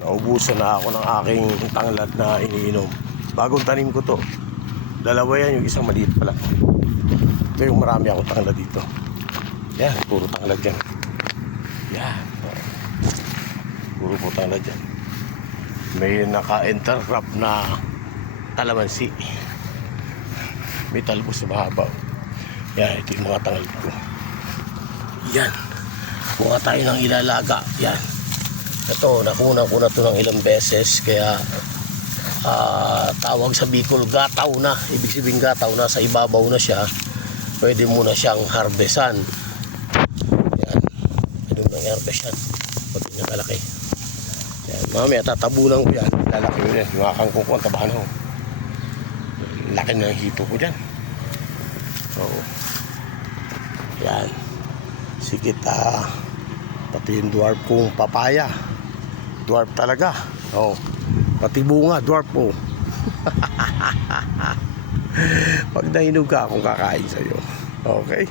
Naubusan na ako ng aking tanglad na iniinom. Bagong tanim ko to. Dalawa yan, yung isang maliit pala. Ito yung marami akong tanglad dito. Yan, puro tanglad yan. Yan. Puro po tanglad yan. May naka-intercrop na kalamansi. May talbos sa mahaba. Yan, ito yung mga tanglad ko. Yan. Kuha tayo ng ilalaga. Yan. Ito, nakunan ko na ito ng ilang beses. Kaya tawag sa Bicol, gataw na. Ibig sabihin gataw na, sa ibabaw na siya. Pwede mo na siyang harvestan. Yan. Pwede mo nang harvestan pag hindi kalaki. Yan. Mamaya tatabunan ko yan. Lalaki mo yan. Yung akangkong ko, ang tabahan ko. Laki na ang hito ko dyan. So, yan. Sikit pati yung dwarf kong papaya. Dwarf talaga. Oh. Pati bunga, dwarf po. Pag nahinog ka akong kakain sa'yo. Okay?